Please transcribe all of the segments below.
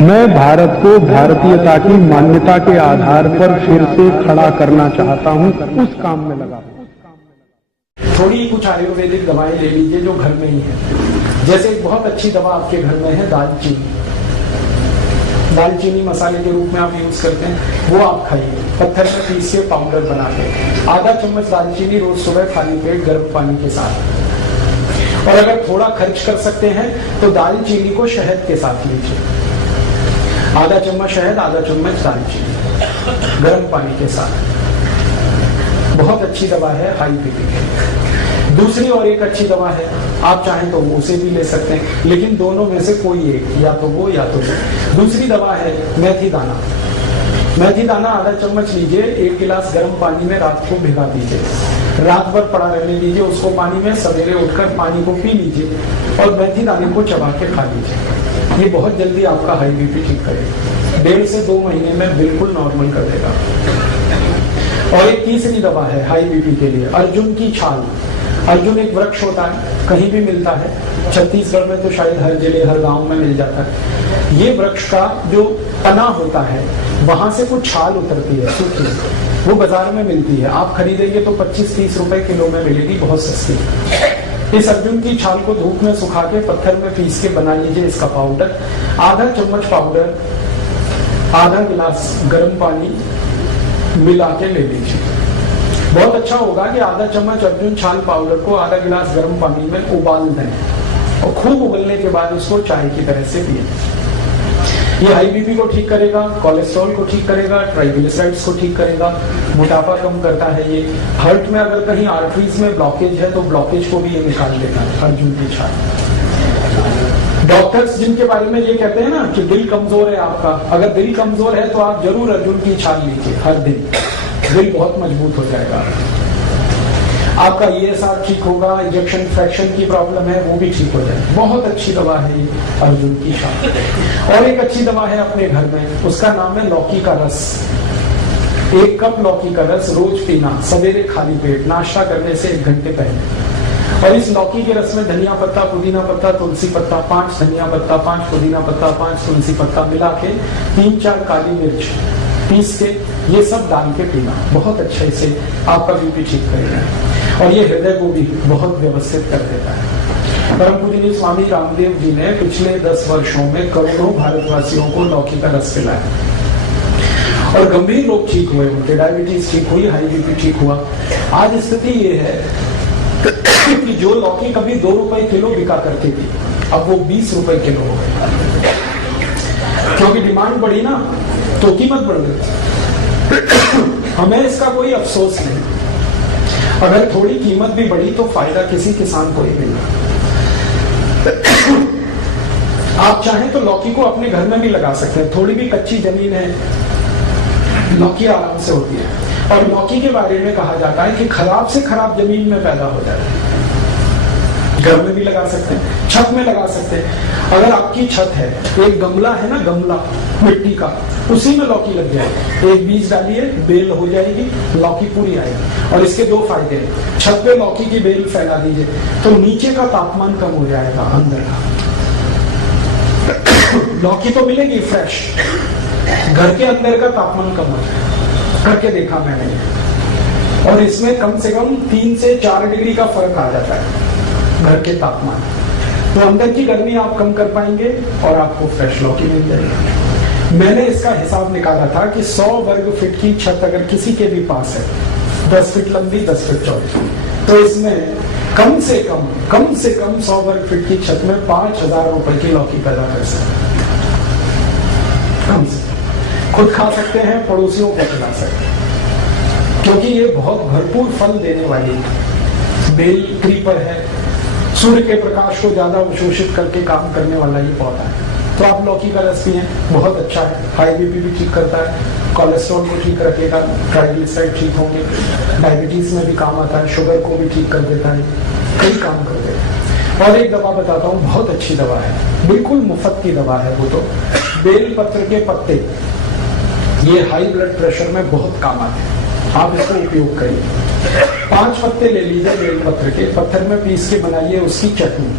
मैं भारत को भारतीयता की मान्यता के आधार पर फिर से खड़ा करना चाहता हूं, उस काम में लगा हूं। थोड़ी कुछ आयुर्वेदिक दवाएं ले लीजिए जो घर में ही है। जैसे एक बहुत अच्छी दवा आपके घर में है दालचीनी। दालचीनी मसाले के रूप में आप यूज करते हैं, वो आप खाइए पत्थर में पीस के पाउडर बना के। आधा चम्मच दालचीनी रोज सुबह खाली पेट गर्म पानी के साथ। और अगर थोड़ा खर्च कर सकते हैं तो दालचीनी को शहद के साथ लीजिए। आधा चम्मच शहद, आधा चम्मच दालचीनी गर्म पानी के साथ। बहुत अच्छी दवा है हाई बीपी की। दूसरी और एक अच्छी दवा है, आप चाहें तो उसे भी ले सकते हैं, लेकिन दोनों में से कोई एक, या तो वो या तो वो। दूसरी दवा है मेथी दाना। मेथी दाना आधा चम्मच लीजिए, 1 गिलास गर्म पानी में रात को भिगा दीजिए, रात भर पड़ा रहने दीजिए उसको पानी में। सवेरे उठकर पानी को पी लीजिए और मेथी दाने को चबा के खा लीजिए। ये बहुत जल्दी आपका हाई बीपी ठीक करेगा। 1.5 से 2 महीने में बिल्कुल नॉर्मल कर देगा। और एक तीसरी दवा है हाई बीपी के लिए, अर्जुन की छाल। अर्जुन एक वृक्ष होता है, कहीं भी मिलता है। छत्तीसगढ़ में तो शायद हर जिले हर गांव में मिल जाता है। ये वृक्ष का जो तना होता है वहां से कुछ छाल उतरती है सूखी, वो बाजार में मिलती है। आप खरीदेंगे तो 25-30 रुपए किलो में मिलेगी, बहुत सस्ती। इस अर्जुन की छाल को धूप में सुखा के पत्थर में पीस के बना लीजिए इसका पाउडर। आधा चम्मच पाउडर आधा गिलास गर्म पानी मिला के ले लीजिए। बहुत अच्छा होगा कि आधा चम्मच अर्जुन छाल पाउडर को आधा गिलास गर्म पानी में उबाल दें और खूब उबलने के बाद उसको चाय की तरह से पिए। ये हाई बीपी को ठीक करेगा, कोलेस्ट्रॉल को ठीक करेगा, ट्राइग्लिसराइड्स को ठीक करेगा, मोटापा कम करता है। ये हार्ट में अगर कहीं आर्टरीज में ब्लॉकेज है तो ब्लॉकेज को भी ये निकाल देता है अर्जुन की छाल। डॉक्टर्स जिनके बारे में ये कहते हैं ना कि दिल कमजोर है आपका, अगर दिल कमजोर है तो आप जरूर अर्जुन की छाल लीजिए हर दिन, दिल बहुत मजबूत हो जाएगा। आपका ESR ठीक होगा, इंजेक्शन फ्रैक्शन की प्रॉब्लम है वो भी ठीक हो जाए। बहुत अच्छी दवा है ये अर्जुन की छाल। और एक अच्छी दवा है अपने घर में, उसका नाम है लौकी का रस। 1 कप लौकी का रस रोज पीना, सवेरे खाली पेट, नाश्ता करने से 1 घंटे पहले। और इस लौकी के रस में धनिया पत्ता, पुदीना पत्ता, तुलसी पत्ता, 5 धनिया पत्ता, 5 पुदीना पत्ता, 5 तुलसी पत्ता मिला के 3-4 काली मिर्च पीस के ये सब डाल के पीना, बहुत अच्छे से आपका बीपी ठीक करेगा। और ये हृदय को भी बहुत व्यवस्थित कर देता है। परम पूजनीय स्वामी रामदेव जी ने पिछले 10 वर्षों में करोड़ों भारतवासियों को लौकी का रस पिलाया और गंभीर रोग ठीक हुए, उनके डायबिटीज ठीक हुई, हाई बीपी ठीक हुआ। आज स्थिति ये है कि जो लौकी कभी 2 रुपए किलो बिका करती थी, अब वो 20 रुपए किलो हो गई, क्योंकि डिमांड बढ़ी ना तो कीमत बढ़ गई। हमें इसका कोई अफसोस नहीं, अगर थोड़ी कीमत भी बढ़ी तो फायदा किसी किसान को ही मिला। आप चाहें तो लौकी को अपने घर में भी लगा सकते हैं, थोड़ी भी कच्ची जमीन है लौकी आराम से होती है। और लौकी के बारे में कहा जाता है कि खराब से खराब जमीन में पैदा हो जाता है। घर में भी लगा सकते हैं, छत में लगा सकते हैं। अगर आपकी छत है, एक गमला है ना, गमला मिट्टी का, उसी में लौकी लग जाएगी। एक बीज डालिए, बेल हो जाएगी, लौकी पूरी आएगी। और इसके 2 फायदे हैं। छत पे लौकी की बेल फैला दीजिए तो नीचे का तापमान कम हो जाएगा, अंदर का। लौकी तो मिलेगी फ्रेश, घर के अंदर का तापमान कम हो जाएगा, करके देखा मैंने। और इसमें कम से कम 3 से 4 डिग्री का फर्क आ जाता है घर के तापमान। तो अंदर की गर्मी आप कम कर पाएंगे और आपको फ्रेश लौकी मिल जाएगी। मैंने इसका हिसाब निकाला था कि 100 वर्ग फीट की छत अगर किसी के भी पास है, 10 फीट लंबी 10 फीट चौड़ी, तो इसमें कम से कम 100 वर्ग फीट की छत में 5,000 रुपए की लौकी पैदा कर सकते हैं। कम से खुद खा सकते हैं, पड़ोसियों को खिला सकते हैं, क्योंकि ये बहुत भरपूर फल देने वाली बेल क्रीपर है। सूर्य के प्रकाश को ज्यादा अवशोषित करके काम करने वाला ये पौधा है। तो आप लौकी का रस पिए, बहुत अच्छा है। हाई बीपी भी ठीक करता है, कोलेस्ट्रॉल को ठीक रखेगा, ट्राइग्लिसराइड ठीक होंगे, डायबिटीज में भी काम आता है, शुगर को भी ठीक कर देता है, कई काम कर देता है। और एक दवा बताता हूँ, बहुत अच्छी दवा है, बिल्कुल मुफ्त की दवा है वो तो। बेल पत्र के पत्ते, ये हाई ब्लड प्रेशर में बहुत काम आते हैं, आप इसका उपयोग करिए। 5 पत्ते ले लीजिए बेल पत्र के, पत्थर में पीस के बनाइए उसकी चटनी।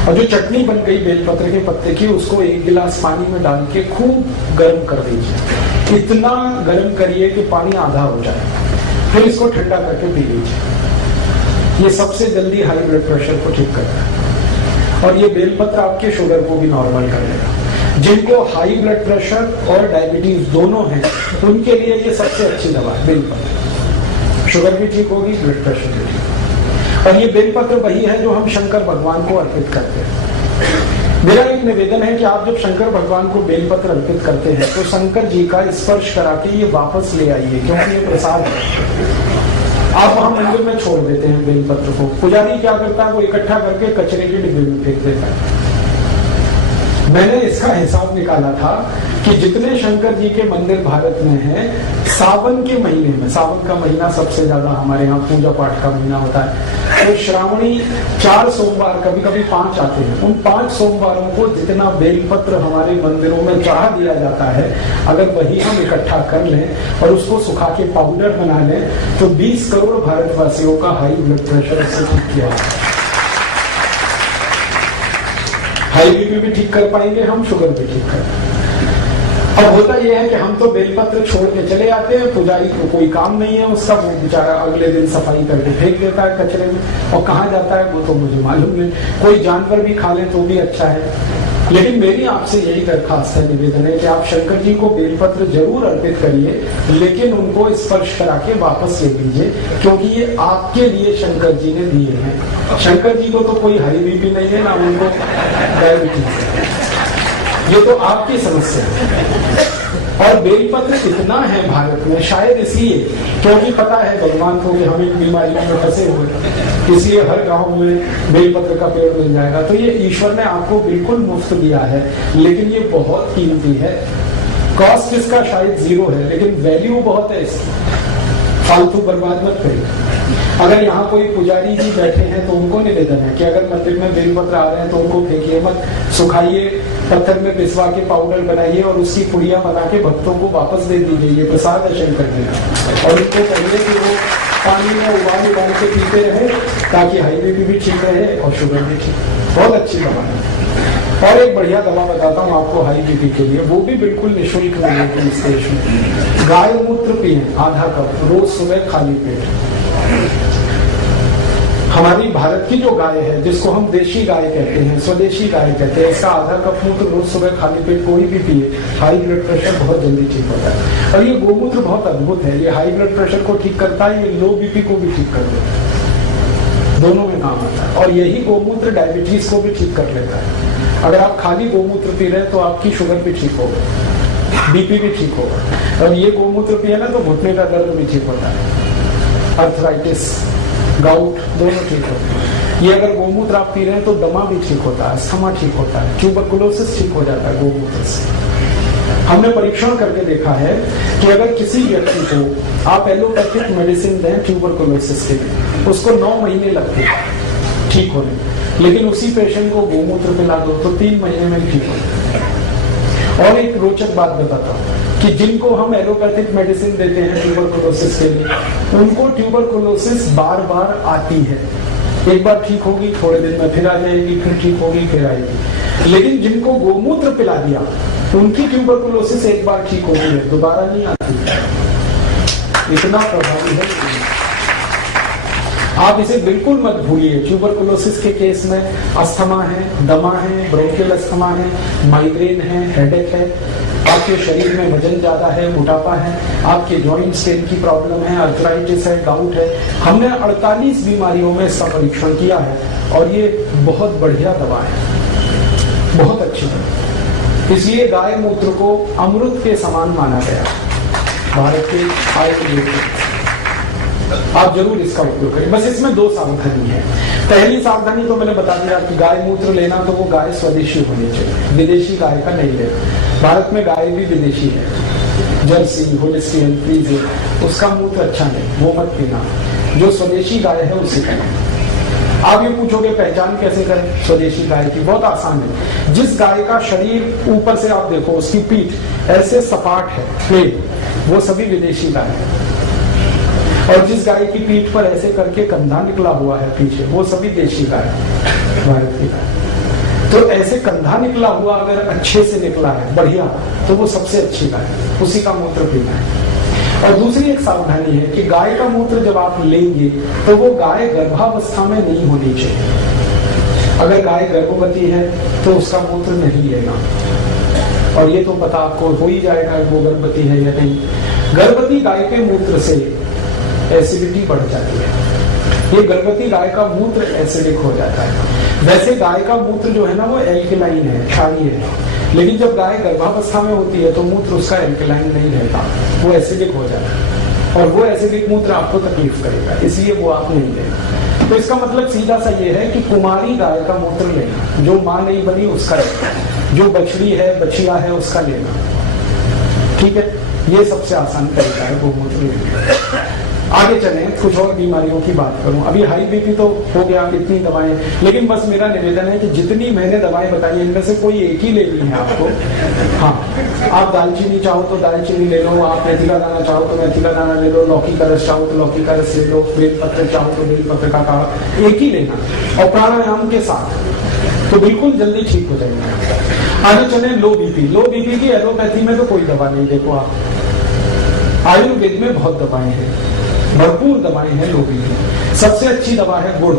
और जो चटनी बन गई बेलपत्र के पत्ते की, उसको 1 गिलास पानी में डाल के खूब गर्म कर दीजिए। इतना गर्म करिए कि पानी आधा हो जाए, फिर इसको ठंडा करके पी लीजिए। ये सबसे जल्दी हाई ब्लड प्रेशर को ठीक करता है और ये बेलपत्र आपके शुगर को भी नॉर्मल कर देगा। जिनको हाई ब्लड प्रेशर और डायबिटीज दोनों हैं, उनके लिए ये सबसे अच्छी दवा है बेलपत्र। शुगर भी ठीक होगी, ब्लड प्रेशर भी ठीक। और ये बेलपत्र वही है जो हम शंकर भगवान को अर्पित करते हैं। मेरा एक निवेदन है कि आप जब शंकर भगवान को बेलपत्र अर्पित करते हैं तो शंकर जी का स्पर्श करा के ये वापस ले आइए, क्योंकि ये प्रसाद है। आप वहां मंदिर में छोड़ देते हैं बेलपत्र को। पुजारी क्या करता है, वो इकट्ठा करके कचरे के डिब्बे में फेंक देता है। मैंने इसका हिसाब निकाला था कि जितने शंकर जी के मंदिर भारत में हैं, सावन के महीने में, सावन का महीना सबसे ज्यादा हमारे यहाँ पूजा पाठ का महीना होता है, तो श्रावणी 4 सोमवार, कभी कभी 5 आते हैं, उन 5 सोमवारों को जितना बेलपत्र हमारे मंदिरों में चढ़ा दिया जाता है, अगर वही हम इकट्ठा कर लें और उसको सुखा के पाउडर बना लें, तो 20 करोड़ भारतवासियों का हाई ब्लड प्रेशर से ठीक किया जाता है। हाई बीपी भी ठीक कर पाएंगे हम, शुगर भी ठीक कर पाएंगे। अब होता यह है कि हम तो बेलपत्र छोड़ के चले आते हैं, पुजारी को कोई काम नहीं है उसका, वो बेचारा अगले दिन सफाई करके फेंक देता है कचरे में, और कहाँ जाता है वो तो मुझे मालूम नहीं। कोई जानवर भी खा ले तो भी अच्छा है। लेकिन मेरी आपसे यही दरखास्त है, निवेदन है कि आप शंकर जी को बेलपत्र जरूर अर्पित करिए, लेकिन उनको स्पर्श करा के वापस ले लीजिए, क्योंकि ये आपके लिए शंकर जी ने दिए हैं। शंकर जी को तो कोई हाई बीपी नहीं है, ना उनको डायबिटीज है, ये तो आपकी समस्या है। और बेलपत्र इतना है भारत में, शायद इसलिए क्योंकि पता है भगवान को कि हम इन बीमारियों में फंसे हुए, इसलिए हर गांव में बेलपत्र का पेड़ मिल जाएगा। तो ये ईश्वर ने आपको बिल्कुल मुफ्त दिया है, लेकिन ये बहुत कीमती है। कॉस्ट इसका शायद 0 है, लेकिन वैल्यू बहुत है इसकी। फालतू बर्बाद मत करिए। अगर यहाँ कोई पुजारी जी बैठे हैं तो उनको निवेदन है कि अगर मंदिर में बेलपत्र आ रहे हैं तो उनको फेंकिए मत, सुखाइए, पत्थर में पिसवा के पाउडर बनाइए और उसकी पुड़िया बना के भक्तों को वापस दे दीजिए। ये प्रसाद है शंकर जी का। और उनको कहिए कि वो पानी में उबाल के पीते रहे, ताकि हाई बीपी भी ठीक रहे और शुगर भी ठीक। बहुत अच्छी दवा है। और एक बढ़िया दवा बताता हूँ आपको हाई बीपी के लिए, वो भी बिल्कुल निःशुल्क मिलेगी इस देश में। गाय मूत्र पिए आधा कप रोज सुबह खाली पेट। हमारी भारत की जो गाय है, जिसको हम देशी गाय कहते हैं, स्वदेशी गाय कहते हैं, इसका आधा कप मूत्र रोज सुबह खाली पेट कोई भी पिए, हाई ब्लड प्रेशर बहुत जल्दी ठीक होता है। और ये गोमूत्र बहुत अद्भुत है, ये हाई ब्लड प्रेशर को ठीक करता है, ये लो बीपी को भी ठीक कर देता है, दोनों में काम आता है। और यही गोमूत्र डायबिटीज को भी ठीक कर लेता है। अगर आप खाली गोमूत्र पी रहे हैं तो आपकी शुगर भी ठीक होगा, बीपी भी ठीक होगा। और ये गोमूत्र पिए ना तो घुटने का दर्द भी ठीक होता है, अर्थराइटिस, गाउट दोनों ठीक होते हैं। ये अगर गोमूत्र आप पी रहे हैं तो दमा भी ठीक होता है, अस्थमा ठीक होता है, ट्यूबरकुलोसिस ठीक हो जाता है गोमूत्र से। हमने परीक्षण करके देखा है कि अगर किसी व्यक्ति को आप एलोपैथिक मेडिसिन दें ट्यूबरकुलोसिस के लिए, उसको 9 महीने लगते हैं ठीक होने, लेकिन उसी पेशेंट को गोमूत्र पिला दो तो 3 महीने में ठीक हो। और एक रोचक बात बताता हूँ कि जिनको हम एलोपैथिक मेडिसिन देते हैं ट्यूबरकुलोसिस के लिए, उनको ट्यूबरकुलोसिस बार बार आती है। एक बार ठीक होगी, थोड़े दिन में फिर आ जाएगी, फिर ठीक होगी, फिर आएगी। लेकिन जिनको गोमूत्र पिला दिया, उनकी ट्यूबरकुलोसिस एक बार ठीक होती है, दोबारा नहीं आती। इतना प्रभावी है। आप इसे बिल्कुल मत भूलिए। ट्यूबरकुलोसिस के केस में अस्थमा है, दमा है, ब्रोंकियल अस्थमा है, माइग्रेन है, हेडेक है, आपके शरीर में वजन ज्यादा है, मोटापा है, आपके जॉइंट्स पेन की प्रॉब्लम है, अर्थराइटिस है, गाउट है। हमने 48 बीमारियों में इसका परीक्षण किया है और ये बहुत बढ़िया दवा है, बहुत अच्छी दवा। इसलिए गाय मूत्र को अमृत के समान माना गया भारत के आयुर्वेद। आप जरूर इसका उपयोग करें। बस इसमें 2 सावधानी है। पहली सावधानी तो मैंने बता दिया कि गाय मूत्र लेना तो वो गाय स्वदेशी होनी चाहिए, विदेशी गाय का नहीं लेना। भारत में गाय भी विदेशी है, जर्सी, होलिस्टीन, फ्रीजियन, उसका मूत्र अच्छा नहीं, वो मत पीना। जो स्वदेशी गाय है उसी का। आप ये पूछोगे पहचान कैसे करें स्वदेशी गाय की? बहुत आसान है। जिस गाय का शरीर ऊपर से आप देखो, उसकी पीठ ऐसे सपाट है, प्लेन, वो सभी विदेशी गाय है। और जिस गाय की पीठ पर ऐसे करके कंधा निकला हुआ है पीछे, वो सभी देशी गाय, भारत की गाय। तो ऐसे कंधा निकला हुआ अगर अच्छे से निकला है बढ़िया, तो वो सबसे अच्छी गाय, उसी का मूत्र पीना है। और दूसरी एक सावधानी है कि गाय का मूत्र जब आप लेंगे तो वो गाय गर्भावस्था में नहीं होनी चाहिए। अगर गाय गर्भवती है तो उसका मूत्र नहीं लेना, और ये तो पता आपको हो ही जाएगा वो गर्भवती है या नहीं। गर्भवती गाय के मूत्र से एसिडिटी बढ़ जाती है, ये गर्भवती गाय का मूत्र एसिडिक हो जाता है। वैसे गाय का मूत्र जो है ना वो एल्कलाइन है, क्षारीय है, लेकिन जब गाय गर्भावस्था में होती है तो मूत्र उसका एल्कलाइन नहीं रहता, वो एसिडिक हो जाता है, और वो एसिडिक मूत्र आपको तकलीफ करेगा, इसलिए वो आप नहीं लेना। तो इसका मतलब सीधा सा ये है कि कुमारी गाय का मूत्र लेना, जो माँ नहीं बनी उसका लेना, जो बछड़ी है बछिया है उसका लेना, ठीक है। ये सबसे आसान तरीका है गोमूत्र लेने। आगे चले, कुछ और बीमारियों की बात करूं। अभी हाई बीपी तो हो गया, इतनी दवाएं, लेकिन बस मेरा निवेदन है कि जितनी मैंने दवाएं बताई इनमें से कोई एक ही लेनी है आपको। हाँ, आप दालचीनी चाहो तो दालचीनी ले लो, आप मेथी का दाना चाहो तो मेथी का दाना ले लो, लौकी का रस चाहो तो लौकी का रस ले लो, बेलपत्र चाहो तो बेलपत्र का काढ़ा, एक ही लेना, और प्राणायाम के साथ तो बिल्कुल जल्दी ठीक हो जाएगा। आगे चले, लो बीपी की एलोपैथी में तो कोई दवा नहीं, देखो आप आयुर्वेद में बहुत दवाएं हैं, भरपूर दवाएं हैं लो बीपी। सबसे अच्छी दवा है गुड़।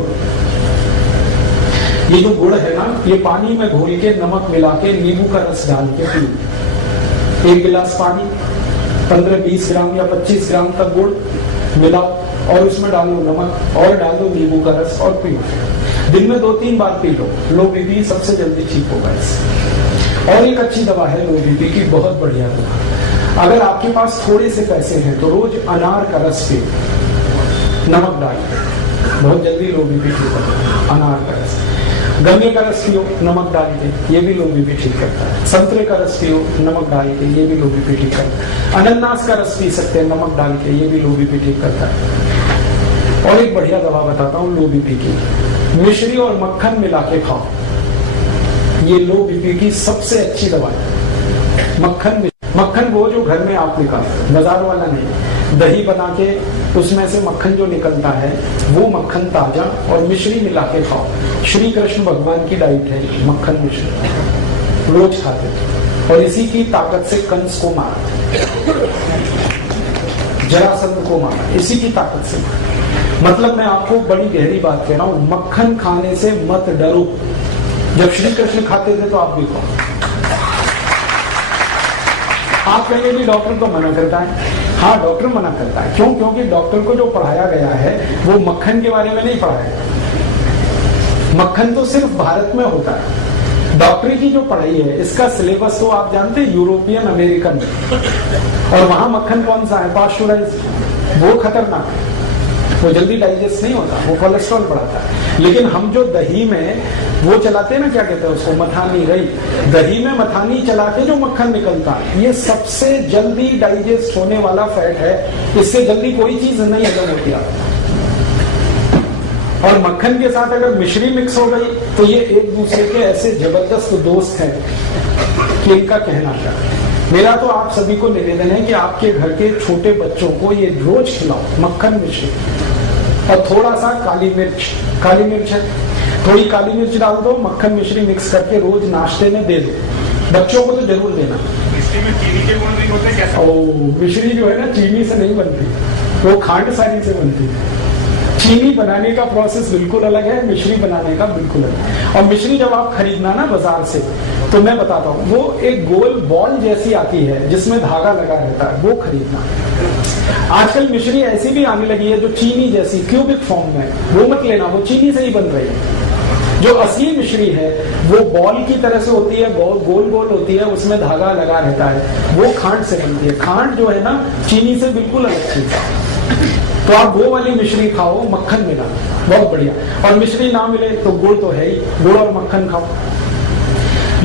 ये जो गुड़ है ना, ये पानी में घोल के नमक मिला के नींबू का रस डाल के पियो। 1 गिलास पानी, 15-20 ग्राम या 25 ग्राम तक गुड़ मिलाओ, और उसमें डालो नमक और डाल दो नींबू का रस और पियो। दिन में 2-3 बार पी लो बीपी सबसे जल्दी ठीक होगा इससे। और एक अच्छी दवा है लो बीपी की, बहुत बढ़िया दवा। अगर आपके पास थोड़े से पैसे हैं तो रोज अनार का रस पियो, नमक डाल के, बहुत जल्दी लो बीपी ठीक होता है। अनार का रस, गन्ने का रस पियो नमक डाल के, ये भी लो बीपी ठीक करता है। संतरे का रस पियो नमक डाल के, ये भी लो बीपी ठीक करता है। अनानास का रस पी सकते हैं नमक डाल के, ये भी लो बीपी ठीक करता है। और एक बढ़िया दवा बताता हूँ लो बीपी की, मिश्री और मक्खन मिला के खाओ, ये लो बीपी की सबसे अच्छी दवा है। मक्खन वो जो घर में आप निकालते, बाजार वाला नहीं, दही बना के उसमें से मक्खन जो निकलता है वो मक्खन ताजा, और मिश्री मिला के खाओ। श्री कृष्ण भगवान की डाइट है मक्खन मिश्री, रोज खाते, और इसी की ताकत से कंस को मारा, जरासंध को मारा, इसी की ताकत से मारा। मतलब मैं आपको बड़ी गहरी बात कह रहा हूं, मक्खन खाने से मत डरो। जब श्री कृष्ण खाते थे तो आप भी खाओ। आप कहेंगे भी डॉक्टर तो मना करता है, हाँ डॉक्टर मना करता है, क्यों? क्योंकि डॉक्टर को जो पढ़ाया गया है वो मक्खन के बारे में नहीं पढ़ाया। मक्खन तो सिर्फ भारत में होता है। डॉक्टरी की जो पढ़ाई है इसका सिलेबस तो आप जानते हैं यूरोपियन अमेरिकन, और वहां मक्खन कौन सा है? पास्चुराइज्ड, वो खतरनाक है, वो जल्दी डाइजेस्ट नहीं होता, वो कोलेस्ट्रॉल बढ़ाता है। लेकिन हम जो दही में वो चलाते हैं ना, क्या कहते हैं उसको, मथानी, रही, दही में मथानी चला के जो मक्खन निकलता है, ये सबसे जल्दी डाइजेस्ट होने वाला फैट है, इससे जल्दी कोई चीज नहीं हजम होती है। और मक्खन के साथ अगर मिश्री मिक्स हो गई तो ये एक दूसरे के ऐसे जबरदस्त दोस्त हैं कि इनका कहना क्या। मेरा तो आप सभी को निवेदन है कि आपके घर के छोटे बच्चों को ये रोज खिलाओ, मक्खन मिश्री, और थोड़ा सा काली मिर्च है, थोड़ी काली मिर्च डाल दो, मक्खन मिश्री मिक्स करके रोज नाश्ते में दे दो। बच्चों को तो जरूर देना। इसमें चीनी के गुण नहीं होते क्या? मिश्री जो है ना चीनी से नहीं बनती, वो खांड सारी से बनती है। चीनी बनाने का प्रोसेस बिल्कुल अलग है, मिश्री बनाने का बिल्कुल अलग है। और मिश्री जब आप खरीदना ना बाजार से, तो मैं बताता हूँ, वो एक गोल बॉल जैसी आती है जिसमें धागा लगा रहता है, वो खरीदना। आजकल मिश्री ऐसी भी आने लगी है जो चीनी जैसी क्यूबिक फॉर्म में, वो मत लेना, वो चीनी से ही बन रही है। जो असली मिश्री है वो बॉल की तरह से होती है, गोल गोल होती है, उसमें धागा लगा रहता है, वो खांड से बनती है। खांड जो है ना चीनी से बिल्कुल अलग चीज है। तो आप वो वाली मिश्री खाओ, मक्खन मिला, बहुत बढ़िया। और मिश्री ना मिले तो गुड़ तो है ही, गुड़ और मक्खन खाओ।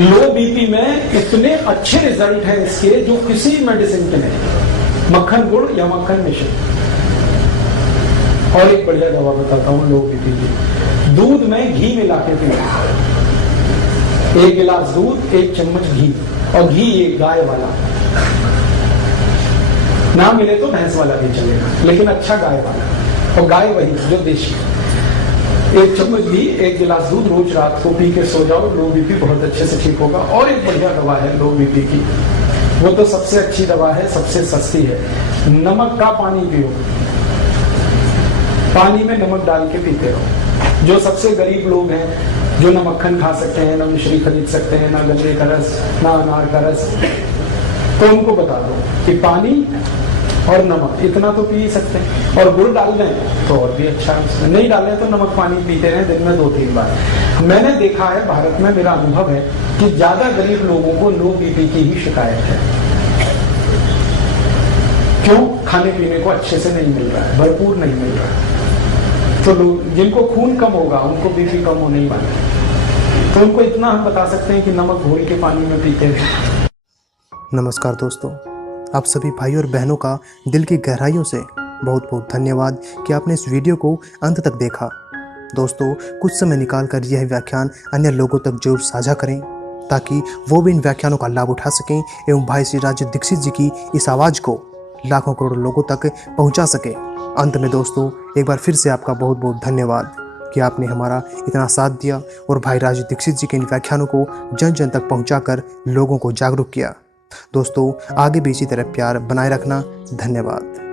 लो बीपी में इतने अच्छे रिजल्ट है इसके जो किसी मेडिसिन के नहीं, मक्खन गुड़ या मक्खन मिश्री। और एक बढ़िया दवा बताता हूँ लो बीपी की, दूध में घी मिला के पीना। 1 गिलास दूध, 1 चम्मच घी, और घी एक गाय वाला, ना मिले तो भैंस वाला भी चलेगा, लेकिन अच्छा गाय वाला, और गाय वही जो देशी। 1 चम्मच घी 1 गिलास दूध रोज रात को पी के सो जाओ, लो बीपी बहुत अच्छे से ठीक होगा। और एक बढ़िया दवा है लो बीपी की, वो तो सबसे अच्छी दवा है, सबसे सस्ती है। नमक का पानी पियो, पानी में नमक डाल के पीते रहो। जो सबसे गरीब लोग हैं, जो न मक्खन खा सकते हैं, ना मिश्री खरीद सकते हैं, ना गन्ने का रस, ना अनार का रस, तो उनको बता दो कि पानी और नमक इतना तो पी सकते हैं, और गुड़ डाल दें तो और भी अच्छा। नहीं डालें तो नमक पानी पीते रहें दिन में 2-3 बार। मैंने देखा है भारत में, मेरा अनुभव है कि ज्यादा गरीब लोगों को लो बीपी की ही शिकायत है। क्यों? खाने पीने को अच्छे से नहीं मिल रहा है, भरपूर नहीं मिल रहा है। तो लोग जिनको खून कम होगा उनको बीपी कम होने ही वाला है। तो उनको इतना हम बता सकते हैं कि नमक घोल के पानी में पीते रहें। नमस्कार दोस्तों, आप सभी भाइयों और बहनों का दिल की गहराइयों से बहुत बहुत धन्यवाद कि आपने इस वीडियो को अंत तक देखा। दोस्तों, कुछ समय निकाल कर यह व्याख्यान अन्य लोगों तक जरूर साझा करें ताकि वो भी इन व्याख्यानों का लाभ उठा सकें एवं भाई श्री राजीव दीक्षित जी की इस आवाज़ को लाखों करोड़ों लोगों तक पहुंचा सके। अंत में दोस्तों, एक बार फिर से आपका बहुत बहुत धन्यवाद कि आपने हमारा इतना साथ दिया और भाई राजीव दीक्षित जी के इन व्याख्यानों को जन जन तक पहुंचाकर लोगों को जागरूक किया। दोस्तों, आगे भी इसी तरह प्यार बनाए रखना। धन्यवाद।